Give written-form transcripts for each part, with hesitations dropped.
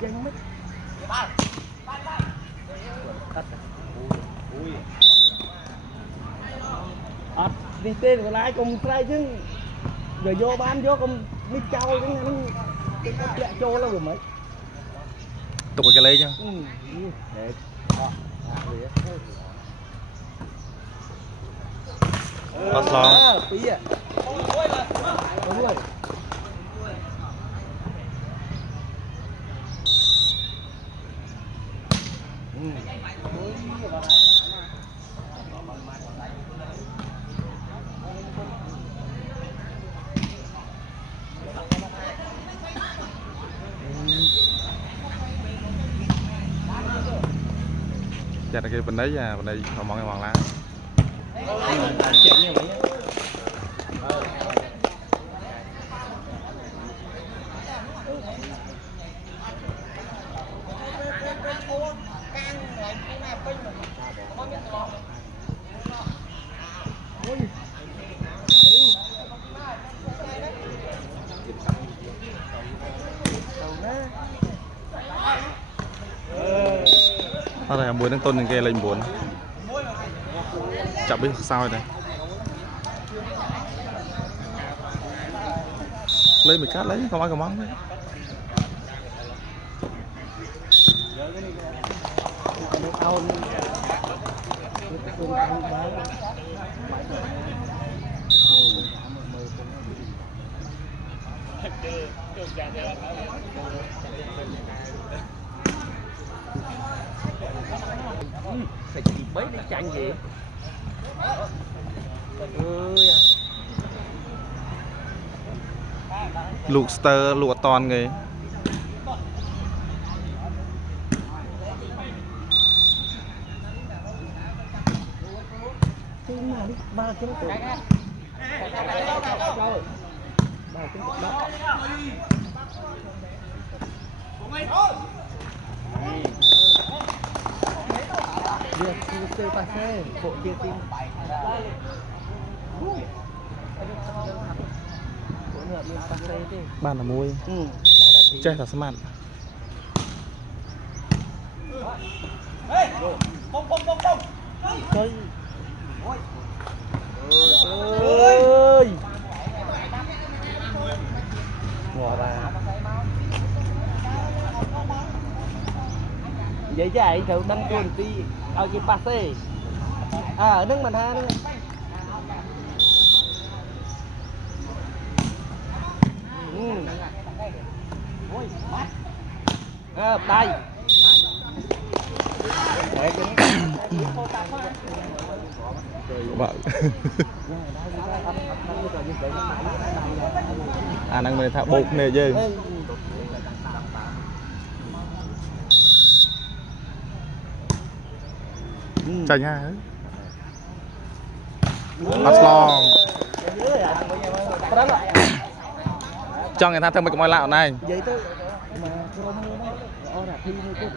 Chẳng mấy đi tên của lại cùng play chứ rồi vô bán vô cùng mít trâu cái nó chạy trâu lâu rồi mấy tục cái lấy chứ bắt lo đúng rồi chặt cái bên đấy họ mong cái hoàng lá rồi muốn tôn những cái lệnh 4 chậm biết sao đây lấy mình cắt lấy không ai có món đấy phải chỉ mấy cái chanh gì lụa stir lụa toàn người ba cái Dia pasal kok dia tim. bàn là môi chơi là smart Chơi. Ơi. Ngồi ra. Vậy chứ ai thử đăng tuần tí ở cái passe ở nước mình ha đây vợ năng người thả bột nè chứ chanh ha bắt long cho người ta thêm một cái lạo này vậy thôi mà nó thi thôi chứ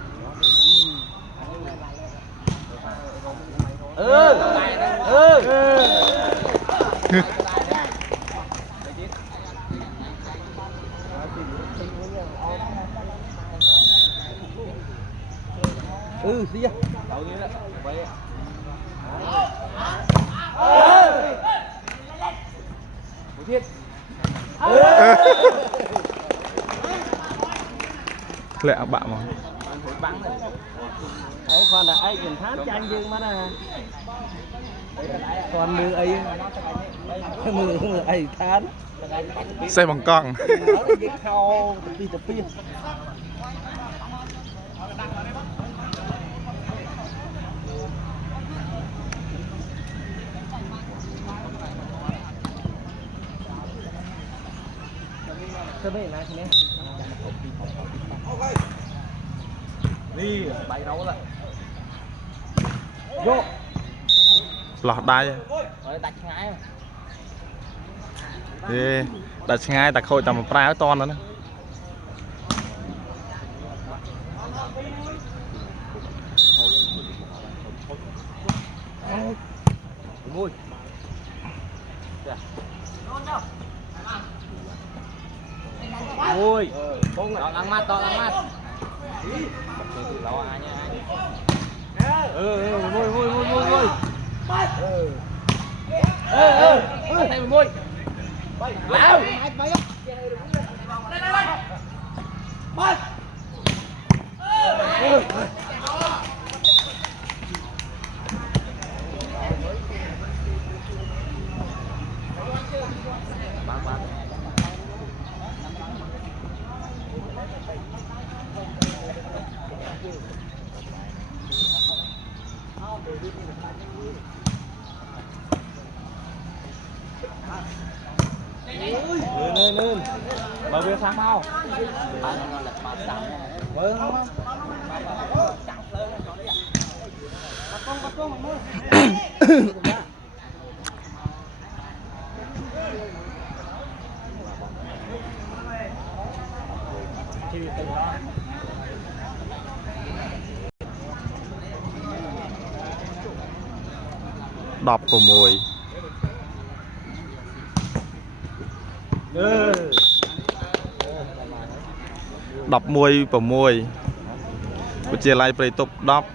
xí thiết lẹ bạn mà ấy còn là ai cần thán chanh dương mà nè còn mưa ấy mưa ấy thán xe bằng con khâu đi tập pin cái này này nhé đi bảy đấu rồi vô lọt đai đặt ngay đi đặt ngay đặt khôi tầm pra to nữa vui ui to ăn mát Mở bia sang mau. Vâng không? đọc của mùi đọc mùi của mùi bữa chia lại phải tục đọc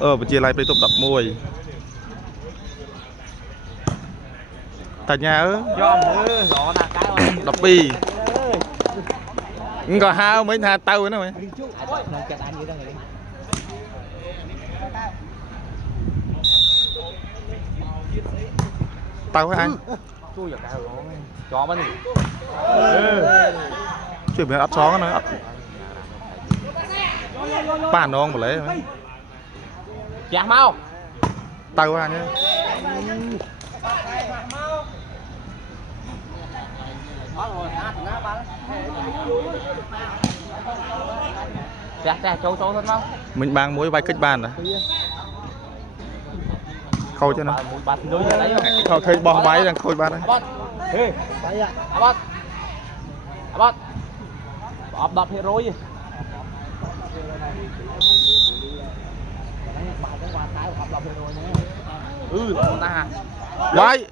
bữa chia lại phải tục đọc mùi tại nhà ớ đọc pi có hao mấy thà tao nữa mày tao với anh chó bên chuyện mình ấp xó nó ấp bàn non một lấy chàng mau tao với anh nhé châu thôi không mình mang muối bay kích bàn rồi khôi cho nó khôi khơi bò máy đang khôi bàn đấy đập hết rồi ta quay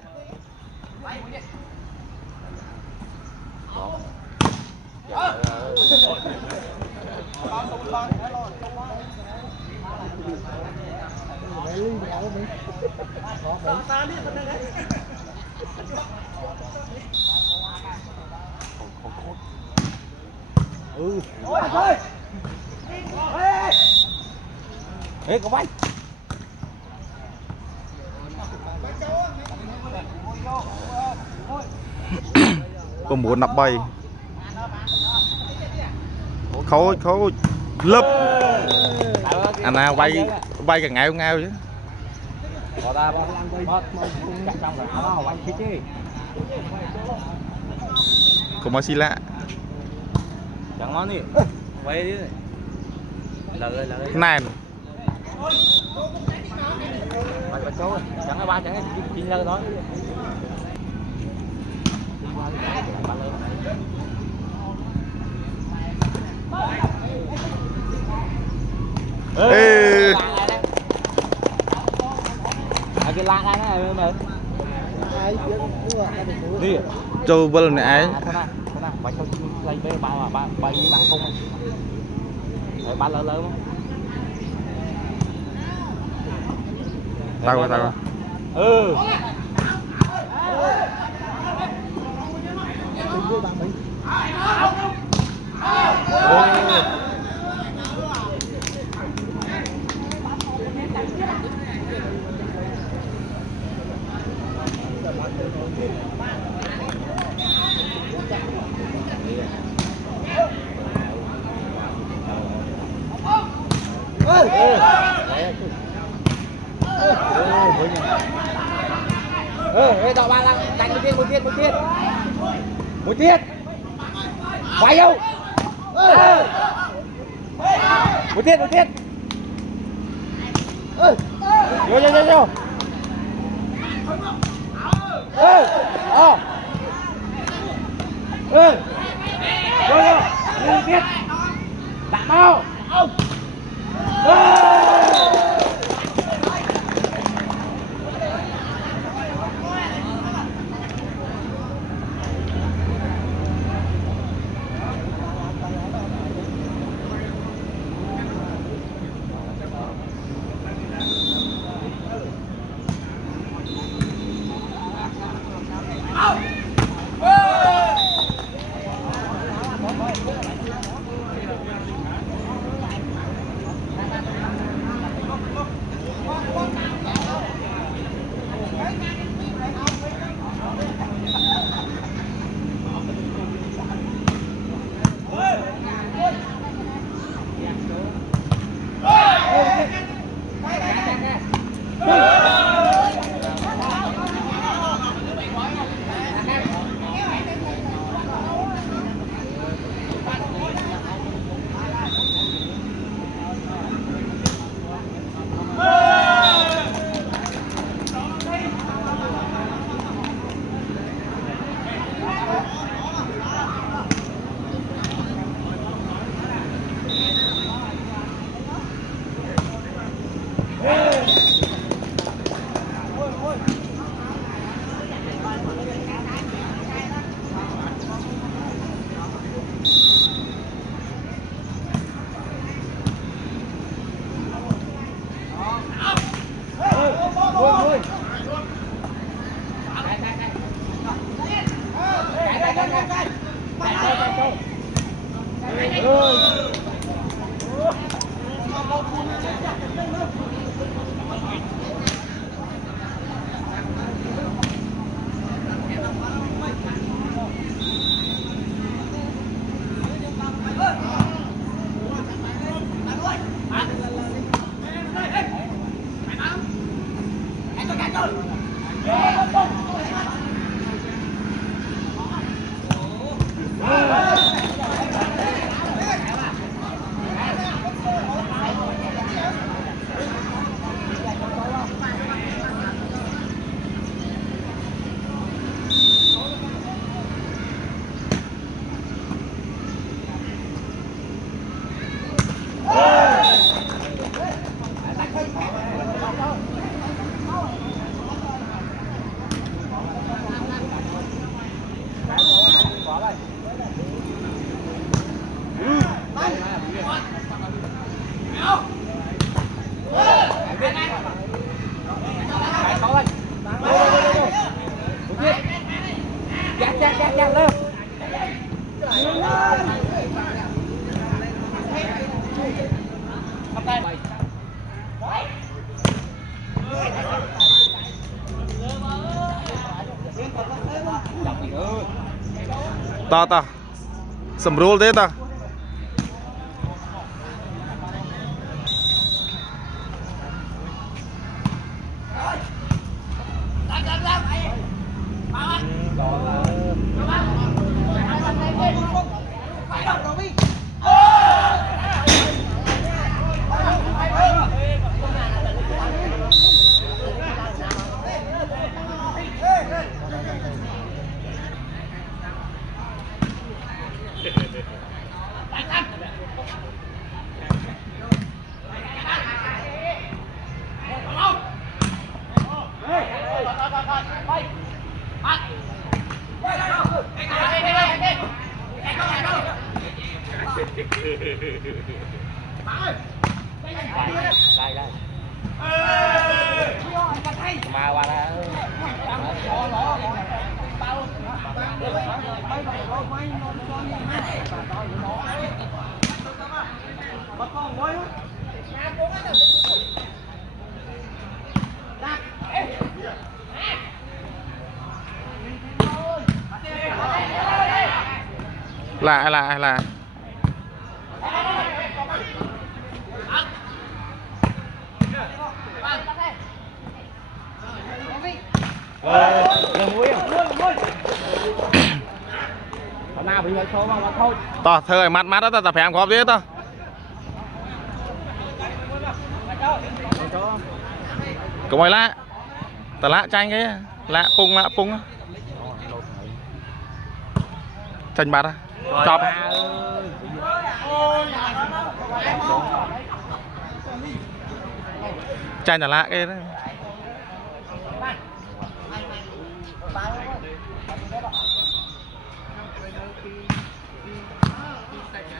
ê có bay có muốn nắp bay khôi khôi lấp anh à bay cả ngày không ngao chứ có mà xí lạ chẳng món gì quay đi lời này chẳng có ba chẳng chín lơ thôi ê cái lạ này này đi châu vân này ấy phải cho lấy bé ba đi băng không rồi ba lớn lớn tao tao ba đánh một tiết quay đâu một tiết vô tiết đạn mau ta sầm rô thế ta mà qua là là nào bị người số mà thôi to thời mặt đó ta phải làm khó thế ta có mày lạ ta lạ tranh cái lạ pung tranh mặt á chọc tranh là lạ cái đấy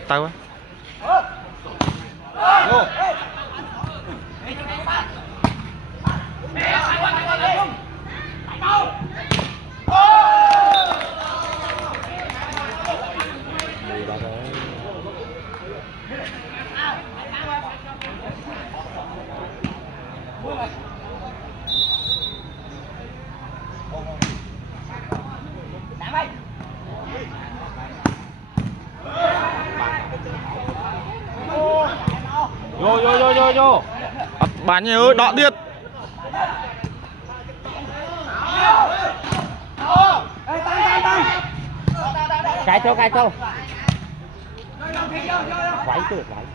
tao á vô bán nhiều đọ điệt cái cho quậy từ quậy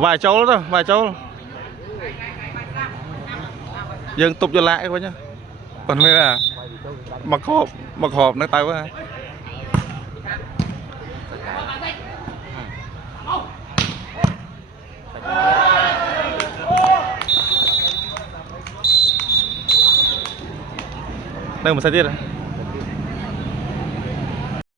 vài châu đó vài châu dừng tục trở lại coi nhá còn bây là mặc hộp nó tay quá đây một sai tiết à